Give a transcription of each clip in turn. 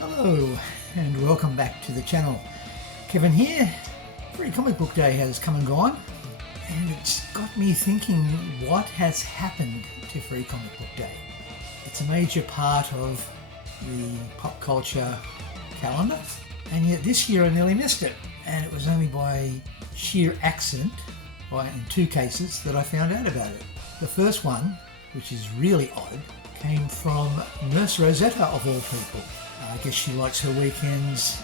Hello and welcome back to the channel. Kevin here. Free Comic Book Day has come and gone, and it's got me thinking what has happened to Free Comic Book Day. It's a major part of the pop culture calendar, and yet this year I nearly missed it, and it was only by sheer accident, in two cases, that I found out about it. The first one, which is really odd, came from Nurse Rosetta of all people. I guess she likes her weekends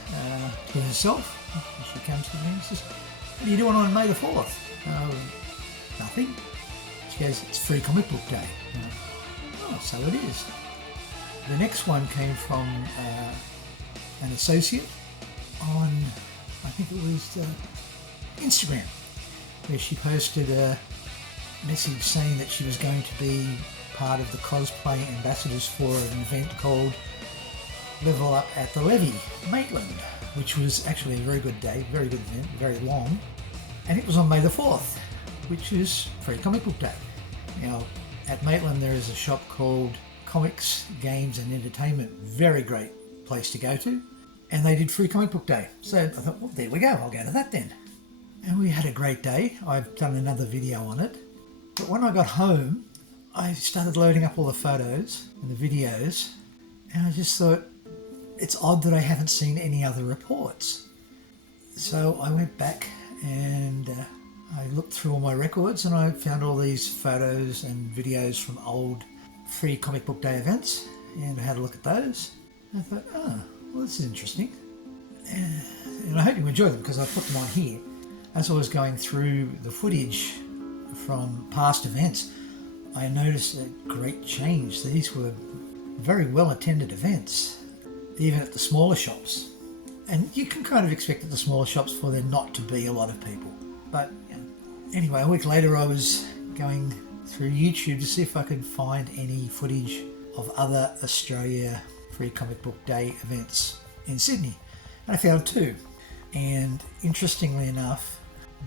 to herself. She comes to me and says, "What are you doing on May the 4th? Nothing." She goes, "It's Free Comic Book Day." Oh, so it is. The next one came from an associate on, I think it was Instagram, where she posted a message saying that she was going to be part of the cosplay ambassadors for an event called Level Up at the Levee, Maitland, which was actually a very good day, very good event, very long, and it was on May the 4th, which is Free Comic Book Day. Now, at Maitland there is a shop called Comics, Games and Entertainment, very great place to go to, and they did Free Comic Book Day, so I thought, well, there we go, I'll go to that then. And we had a great day. I've done another video on it, but when I got home I started loading up all the photos and the videos, and I just thought, it's odd that I haven't seen any other reports. So I went back and I looked through all my records and I found all these photos and videos from old Free Comic Book Day events, and I had a look at those. And I thought, oh, well, this is interesting. And I hope you enjoy them because I put them on here. As I was going through the footage from past events, I noticed a great change. These were very well attended events, even at the smaller shops. And you can kind of expect at the smaller shops for there not to be a lot of people. But anyway, a week later I was going through YouTube to see if I could find any footage of other Australia Free Comic Book Day events in Sydney. And I found two. And interestingly enough,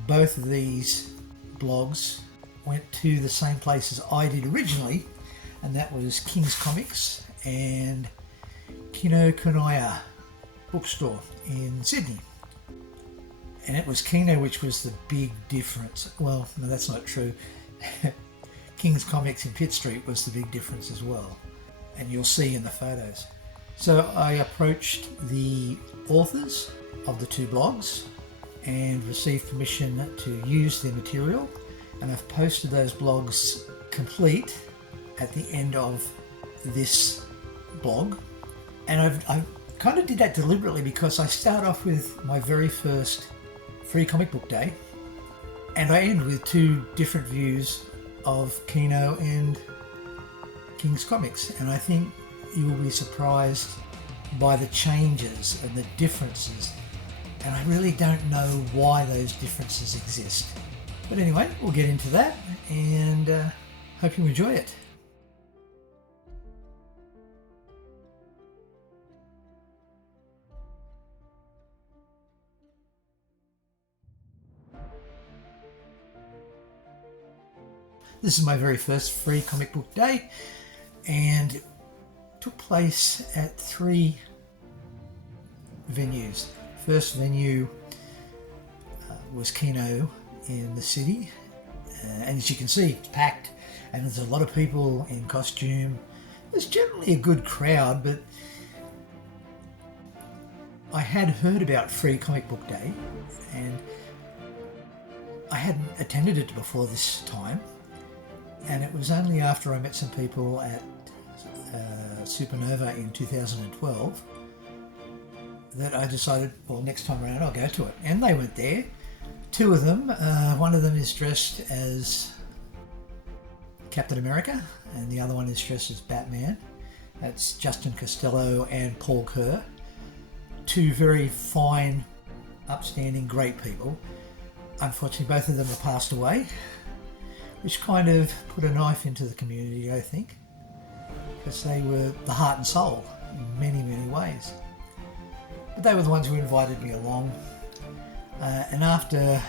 both of these blogs went to the same places I did originally, and that was King's Comics and Kinokuniya bookstore in Sydney. And it was Kino which was the big difference. Well, no, that's not true. King's Comics in Pitt Street was the big difference as well, and you'll see in the photos. So I approached the authors of the two blogs and received permission to use their material, and I've posted those blogs complete at the end of this blog. And I kind of did that deliberately because I start off with my very first Free Comic Book Day, and I end with two different views of Kino and King's Comics, and I think you will be surprised by the changes and the differences, and I really don't know why those differences exist. But anyway, we'll get into that, and hope you enjoy it. This is my very first Free Comic Book Day, and it took place at three venues. First venue was Kino in the city, and as you can see, it's packed, and there's a lot of people in costume. There's generally a good crowd, but I had heard about Free Comic Book Day, and I hadn't attended it before this time. And it was only after I met some people at Supernova in 2012 that I decided, well, next time around I'll go to it. And they went there. Two of them. One of them is dressed as Captain America, and the other one is dressed as Batman. That's Justin Costello and Paul Kerr. Two very fine, upstanding, great people. Unfortunately, both of them have passed away, which kind of put a knife into the community, I think, because they were the heart and soul in many, many ways. But they were the ones who invited me along. And after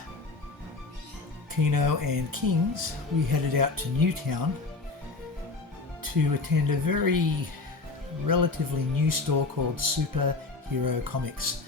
Kino and King's, we headed out to Newtown to attend a very relatively new store called Superhero Comics.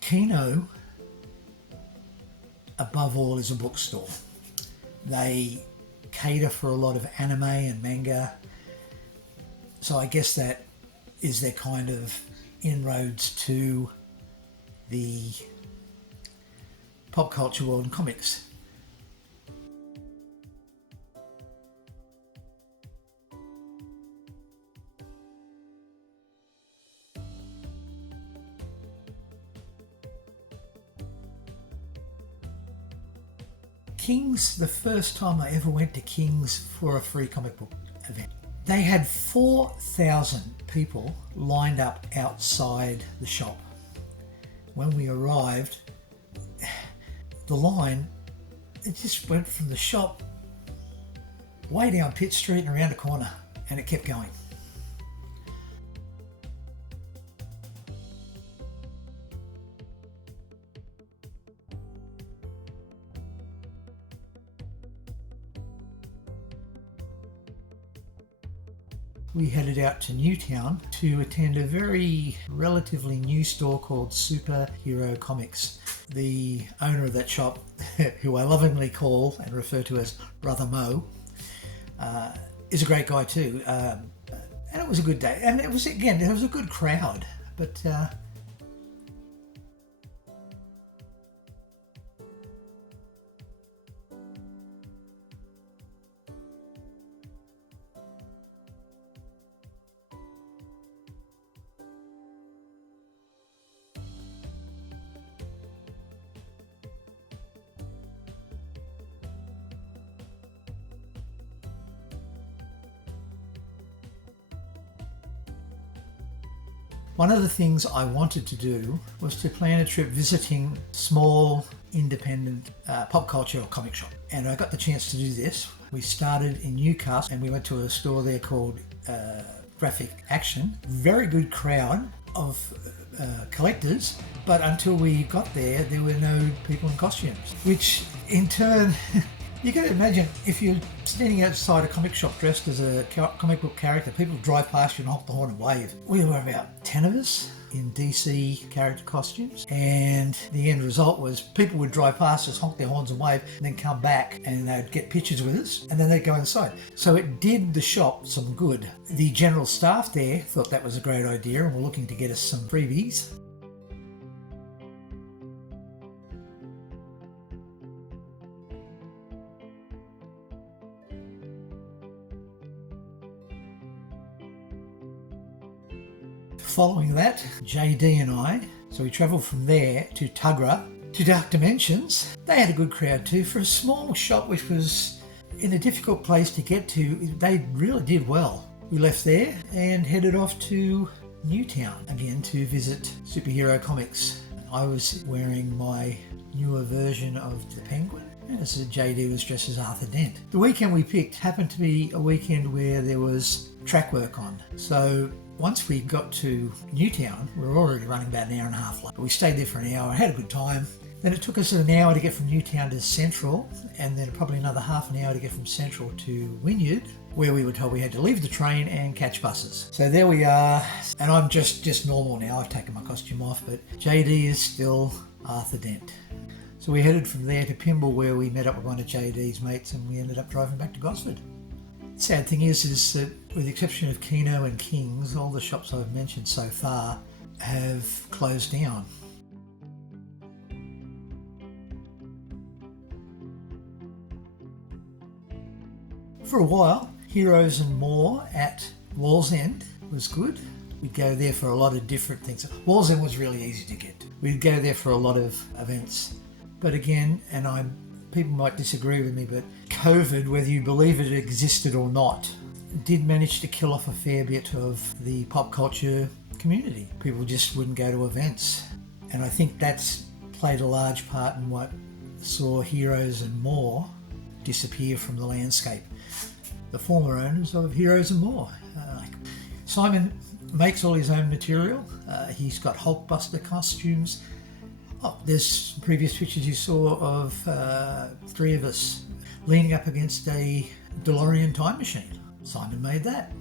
Kino, above all, is a bookstore. They cater for a lot of anime and manga, so I guess that is their kind of inroads to the pop culture world and comics. King's, the first time I ever went to King's for a free comic book event, they had 4,000 people lined up outside the shop. When we arrived, the line, it just went from the shop way down Pitt Street and around a corner, and it kept going. We headed out to Newtown to attend a very relatively new store called Superhero Comics. The owner of that shop, who I lovingly call and refer to as Brother Mo, is a great guy too. And it was a good day. And it was, again, there was a good crowd. But one of the things I wanted to do was to plan a trip visiting small, independent pop culture or comic shop. And I got the chance to do this. We started in Newcastle and we went to a store there called Graphic Action. Very good crowd of collectors, but until we got there were no people in costumes, which in turn you can imagine if you're standing outside a comic shop dressed as a comic book character, people drive past you and honk the horn and wave. We were about 10 of us in DC character costumes, and the end result was people would drive past us, honk their horns and wave, and then come back and they'd get pictures with us, and then they'd go inside. So it did the shop some good. The general staff there thought that was a great idea and were looking to get us some freebies. Following that, JD and I, so we travelled from there to Tuggerah, to Dark Dimensions. They had a good crowd too. For a small shop which was in a difficult place to get to, they really did well. We left there and headed off to Newtown again to visit Superhero Comics. I was wearing my newer version of the Penguin, as JD was dressed as Arthur Dent. The weekend we picked happened to be a weekend where there was track work on. So once we got to Newtown, we were already running about an hour and a half late. We stayed there for an hour, had a good time. Then it took us an hour to get from Newtown to Central, and then probably another half an hour to get from Central to Wynyard, where we were told we had to leave the train and catch buses. So there we are, and I'm just normal now. I've taken my costume off, but JD is still Arthur Dent. So we headed from there to Pymble, where we met up with one of JD's mates, and we ended up driving back to Gosford. The sad thing is that with the exception of Kino and King's, all the shops I've mentioned so far have closed down. For a while, Heroes and More at Wallsend was good. We'd go there for a lot of different things. Wallsend was really easy to get to. We'd go there for a lot of events. But again, people might disagree with me, but COVID, whether you believe it existed or not, did manage to kill off a fair bit of the pop culture community. People just wouldn't go to events. And I think that's played a large part in what saw Heroes and More disappear from the landscape. The former owners of Heroes and More. Simon makes all his own material. He's got Hulkbuster costumes. There's previous pictures you saw of three of us leaning up against a DeLorean time machine. Simon made that.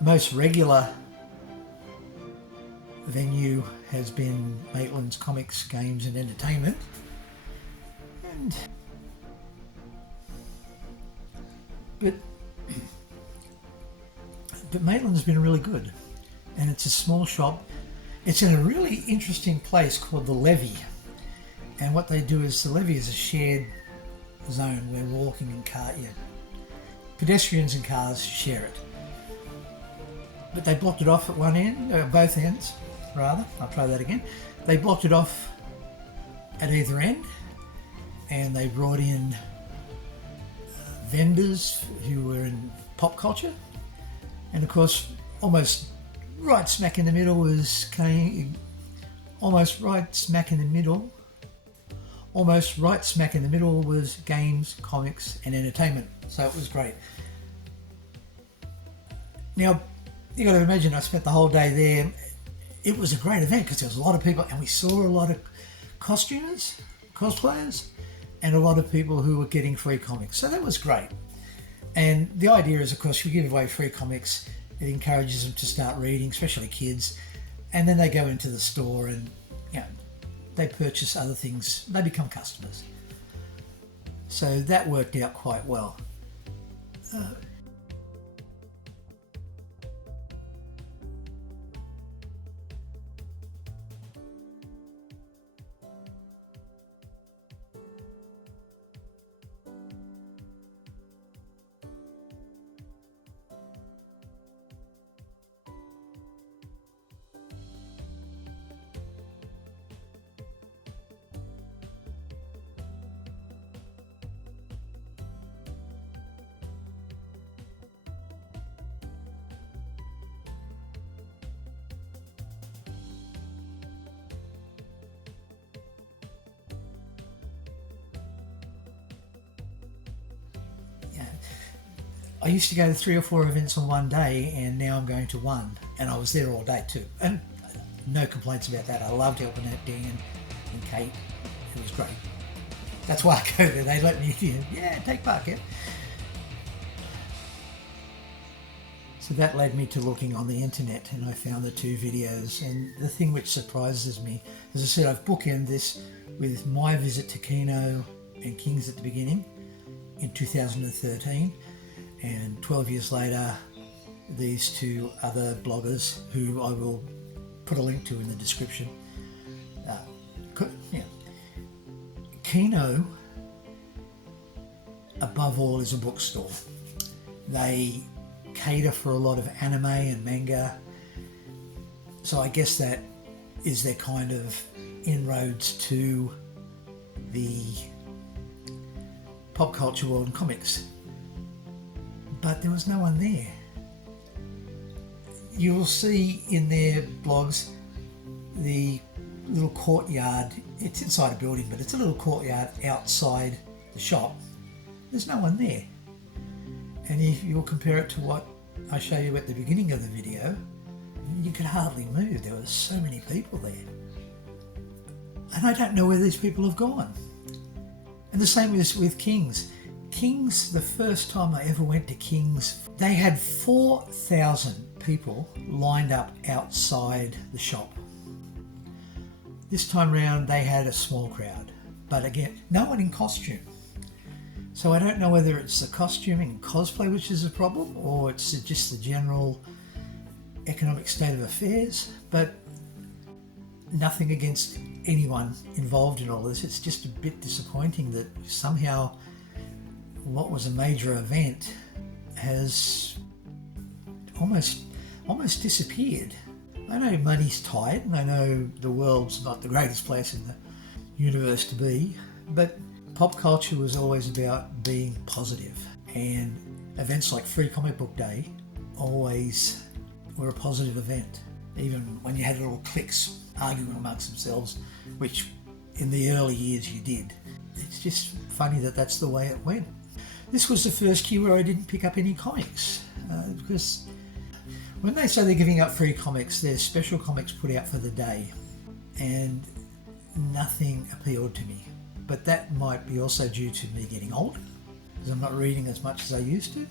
The most regular venue has been Maitland's Comics, Games and Entertainment. But Maitland's been really good, and it's a small shop. It's in a really interesting place called the Levee, and what they do is the Levee is a shared zone where walking and pedestrians and cars share it. But they blocked it off at one end, both ends rather. I'll try that again. They blocked it off at either end, and they brought in vendors who were in pop culture, and of course almost right smack in the middle was games, comics and entertainment. So it was great. Now you got to imagine, I spent the whole day there. It was a great event because there was a lot of people, and we saw a lot of cosplayers, and a lot of people who were getting free comics. So that was great. And the idea is, of course, we give away free comics. It encourages them to start reading, especially kids. And then they go into the store and, they purchase other things. They become customers. So that worked out quite well. I used to go to 3 or 4 events on one day, and now I'm going to one, and I was there all day too. And no complaints about that. I loved helping out Dan and Kate. It was great. That's why I go there. They let me in. Yeah, take part, yeah. So that led me to looking on the internet, and I found the 2 videos. And the thing which surprises me, as I said, I've bookended this with my visit to Kino and King's at the beginning in 2013. And 12 years later, these 2 other bloggers, who I will put a link to in the description. Kino, above all, is a bookstore. They cater for a lot of anime and manga. So I guess that is their kind of inroads to the pop culture world and comics. But there was no one there. You will see in their blogs the little courtyard. It's inside a building, but it's a little courtyard outside the shop. There's no one there. And if you'll compare it to what I show you at the beginning of the video, you could hardly move. There were so many people there. And I don't know where these people have gone. And the same with King's. King's, the first time I ever went to King's, they had 4,000 people lined up outside the shop. This time round they had a small crowd, but again, no one in costume. So I don't know whether it's the costume and cosplay which is a problem, or it's just the general economic state of affairs, but nothing against anyone involved in all this. It's just a bit disappointing that somehow what was a major event has almost disappeared. I know money's tight, and I know the world's not the greatest place in the universe to be, but pop culture was always about being positive, and events like Free Comic Book Day always were a positive event, even when you had little cliques arguing amongst themselves, which in the early years you did. It's just funny that that's the way it went. This was the first year where I didn't pick up any comics, because when they say they're giving out free comics, there's special comics put out for the day, and nothing appealed to me. But that might be also due to me getting older, because I'm not reading as much as I used to.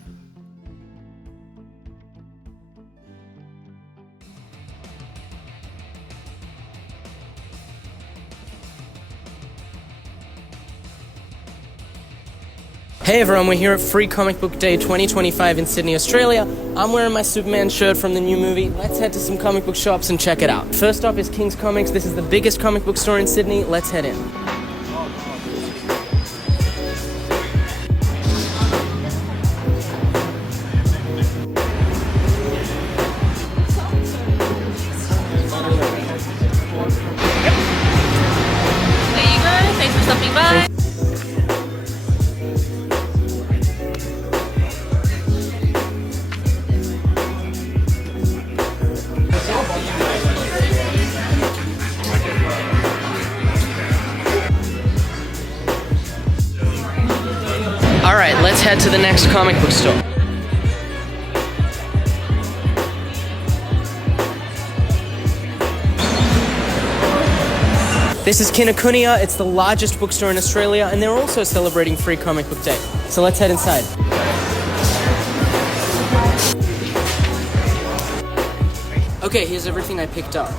Hey everyone, we're here at Free Comic Book Day 2025 in Sydney, Australia. I'm wearing my Superman shirt from the new movie. Let's head to some comic book shops and check it out. First up is King's Comics. This is the biggest comic book store in Sydney. Let's head in. There you go. Thanks for stopping by. Alright, let's head to the next comic book store. This is Kinokuniya. It's the largest bookstore in Australia, and they're also celebrating Free Comic Book Day. So let's head inside. Okay, here's everything I picked up.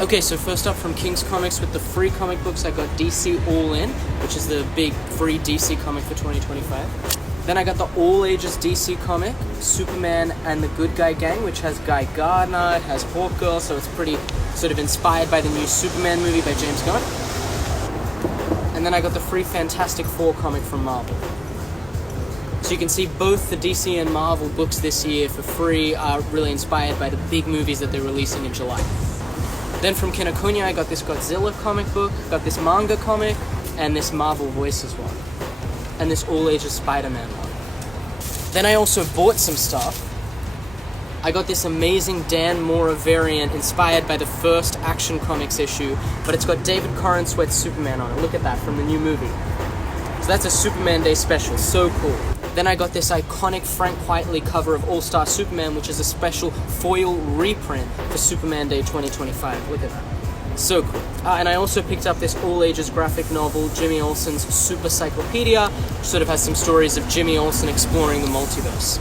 Okay, so first up from King's Comics with the free comic books, I got DC All In, which is the big free DC comic for 2025. Then I got the All Ages DC comic, Superman and the Good Guy Gang, which has Guy Gardner, it has Hawkgirl, so it's pretty sort of inspired by the new Superman movie by James Gunn. And then I got the free Fantastic Four comic from Marvel. So you can see both the DC and Marvel books this year for free are really inspired by the big movies that they're releasing in July. Then from Kinokuniya, I got this Godzilla comic book, got this manga comic, and this Marvel Voices one. And this all-ages Spider-Man one. Then I also bought some stuff. I got this amazing Dan Mora variant inspired by the first Action Comics issue, but it's got David Corenswet's Superman on it. Look at that, from the new movie. So that's a Superman Day special, so cool. Then I got this iconic Frank Whiteley cover of All-Star Superman, which is a special foil reprint for Superman Day 2025. Look at that. So cool. And I also picked up this all-ages graphic novel, Jimmy Olsen's Super Cyclopedia, which sort of has some stories of Jimmy Olsen exploring the multiverse.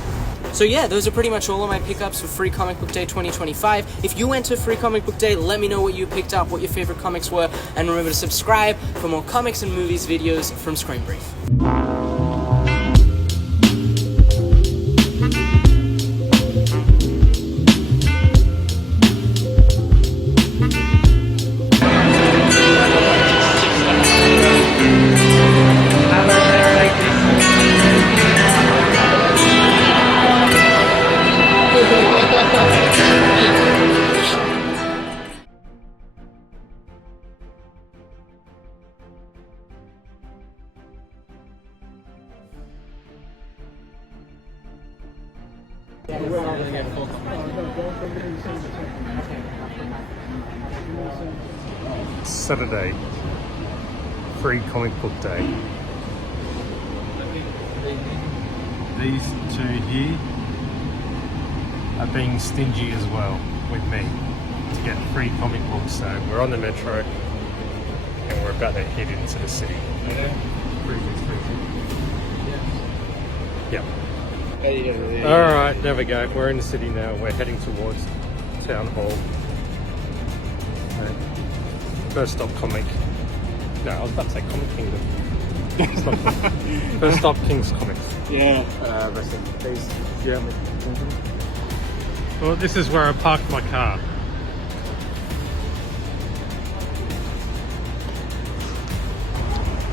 So yeah, those are pretty much all of my pickups for Free Comic Book Day 2025. If you went to Free Comic Book Day, let me know what you picked up, what your favorite comics were, and remember to subscribe for more comics and movies videos from Screen Brief. Saturday, Free Comic Book Day. These two here are being stingy as well with me to get free comic books. So we're on the metro and we're about to head into the city. Yep. Alright, there we go. We're in the city now. We're heading towards Town Hall. First stop Comic. No, I was about to say Comic Kingdom. First stop King's Comics. Yeah. Rest in peace. Yeah. Well, this is where I parked my car.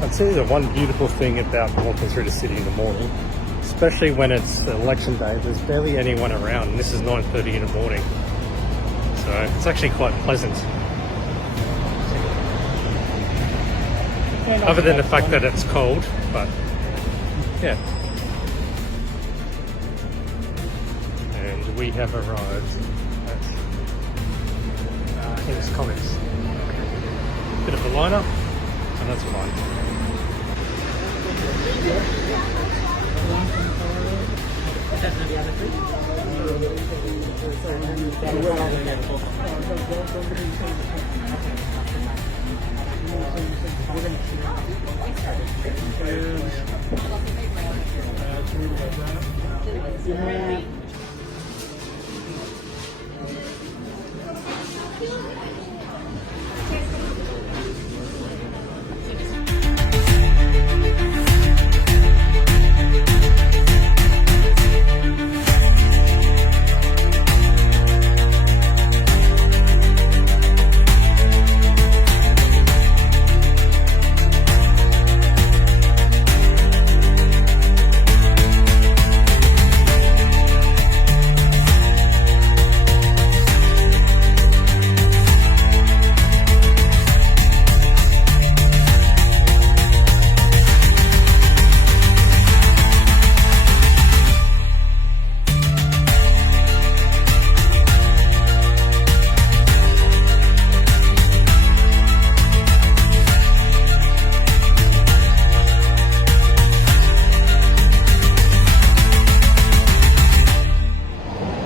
I'd say the one beautiful thing about walking through the city in the morning, especially when it's election day, there's barely anyone around, and this is 9:30 in the morning. So it's actually quite pleasant. Other than the fact that it's cold, but yeah. And we have arrived at King's Comics. Bit of a lineup, and that's fine.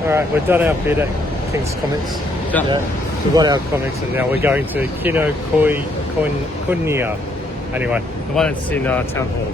Alright, we've done our bit at King's Comics. Done. Yeah, we've got our comics and now we're going to Kinokuniya. Anyway, the one that's in Town Hall.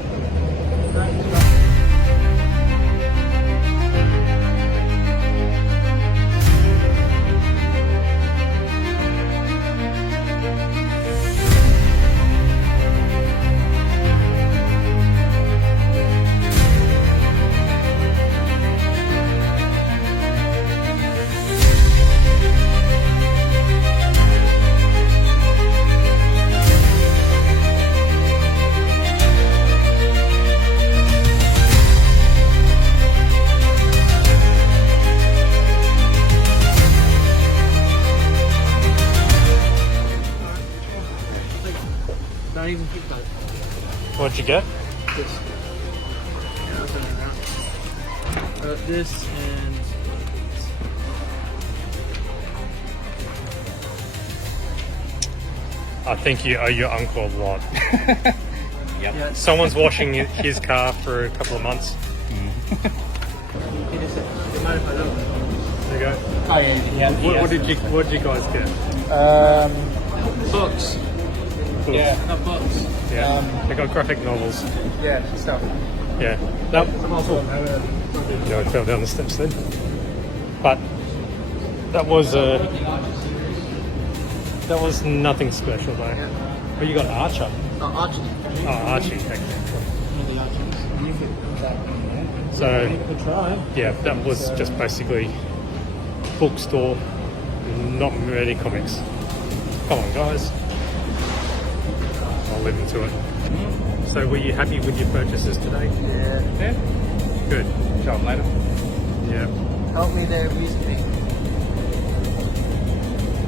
Not even think about it. What'd you get? This. Yeah, I'll turn it around. This and I think you owe your uncle a lot. yeah. Someone's washing his car for a couple of months. It might have been over. There you go. Oh yeah. What did you guys get? Books. Books. Yeah, got books. Yeah. They got graphic novels. Yeah, stuff. Yeah. Nope. I'm also. No, I fell down the steps then. But that was nothing special though. Yeah. But you got Archer. Archie. Oh, Archie. Okay. The Archies. You could put that in there. So You could try. yeah, that was just basically bookstore, not many comics. Come on, guys. I'll leave them to it. So were you happy with your purchases today? Yeah. Yeah. Good. Job later. Yeah. Help me there, music me.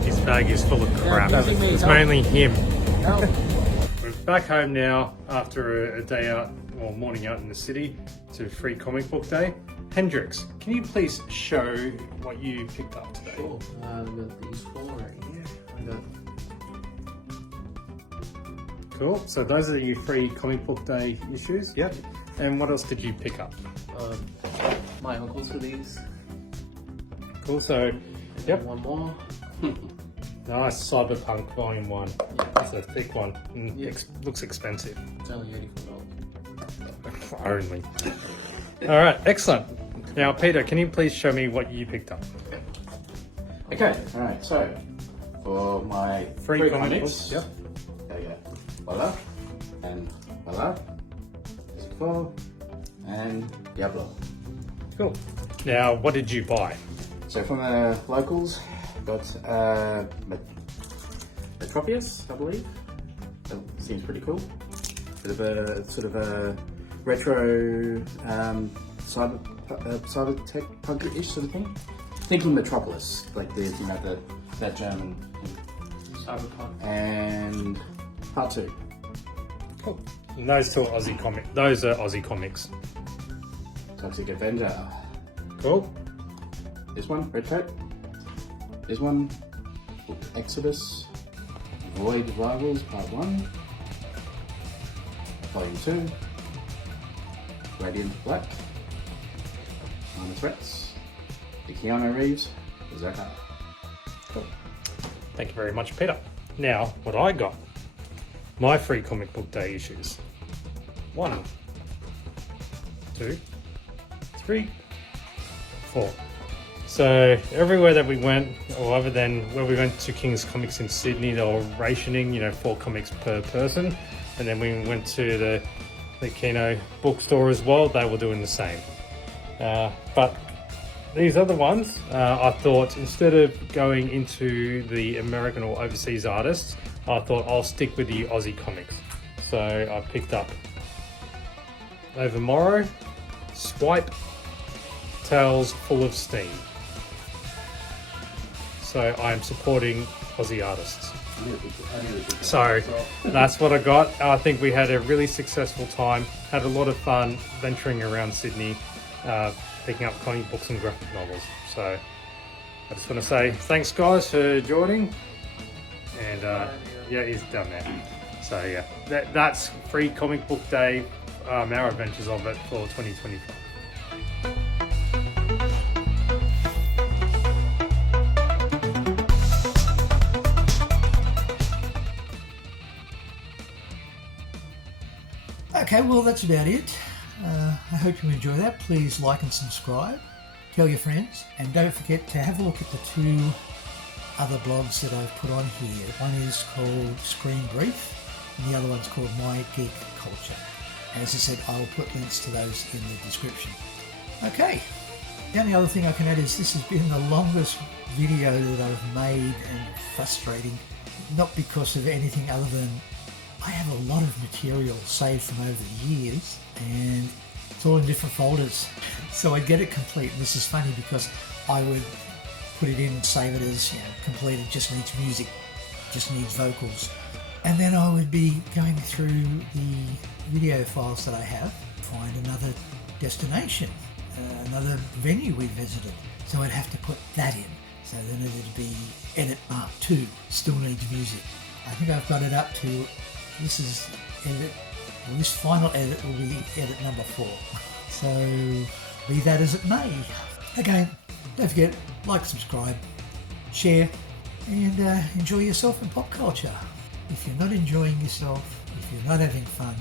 His bag is full of crap. music me, It's help. mainly him. Help. We're back home now after a day out, or morning out in the city to Free Comic Book Day. Hendrix, can you please show what you picked up today? Cool. I've got these four right here. I got Cool. So those are your Free Comic Book Day issues. Yep. And what else did you pick up? my uncles for these. Cool. So, yep. And one more. Nice Cyberpunk Volume 1. That's a thick one. Yeah. Looks expensive. It's only $84. Only. All right. Excellent. Now, Peter, can you please show me what you picked up? Okay, alright, so for my Free comics. Yep. there you go. Voila, and voila, four, and Diablo. Cool. Now, what did you buy? So from the locals, got Metropius, I believe. That seems pretty cool. Bit of a sort of a retro cyber tech punk-ish sort of thing. Thinking Metropolis, like the that German thing. Cyberpunk. And part 2. Cool. And those are Aussie comics. Toxic Avenger. Cool. This one, Red Coat. This one, Exodus, Void Rivals Part 1. Volume 2. Radiant Black. Minor Threats. The Keanu Reeves. Berserker. Cool. Thank you very much, Peter. Now, what I got. My Free Comic Book Day issues. 1, 2, 3, 4. So everywhere that we went, or other than where we went to King's Comics in Sydney, they were rationing, 4 comics per person. And then we went to the Kino bookstore as well. They were doing the same. But these other ones, I thought instead of going into the American or overseas artists, I thought I'll stick with the Aussie comics. So I picked up Overmorrow, Swipe, Tales Full of Steam. So I'm supporting Aussie artists. So that's what I got. I think we had a really successful time, had a lot of fun venturing around Sydney, picking up comic books and graphic novels. So I just want to say thanks guys for joining, and yeah, he's done that. So yeah, that's Free Comic Book Day, our adventures of it for 2025. Okay, well, that's about it. I hope you enjoy that. Please like and subscribe. Tell your friends. And don't forget to have a look at the 2 other blogs that I've put on here. One is called Screen Brief, and the other one's called My Geek Culture. As I said, I will put links to those in the description. Okay, the only other thing I can add is this has been the longest video that I've made, and frustrating, not because of anything other than I have a lot of material saved from over the years, and it's all in different folders. So I'd get it complete. And this is funny because I would put it in and save it as, completed, just needs music, just needs vocals. And then I would be going through the video files that I have, find another destination, another venue we visited. So I'd have to put that in. So then it'd be edit mark 2, still needs music. I think I've got it up to, this is edit, well, this final edit will be edit number 4. So be that as it may. Again, don't forget, like, subscribe, share, and enjoy yourself in pop culture. If you're not enjoying yourself, if you're not having fun,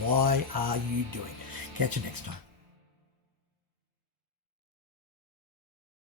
why are you doing? Catch you next time.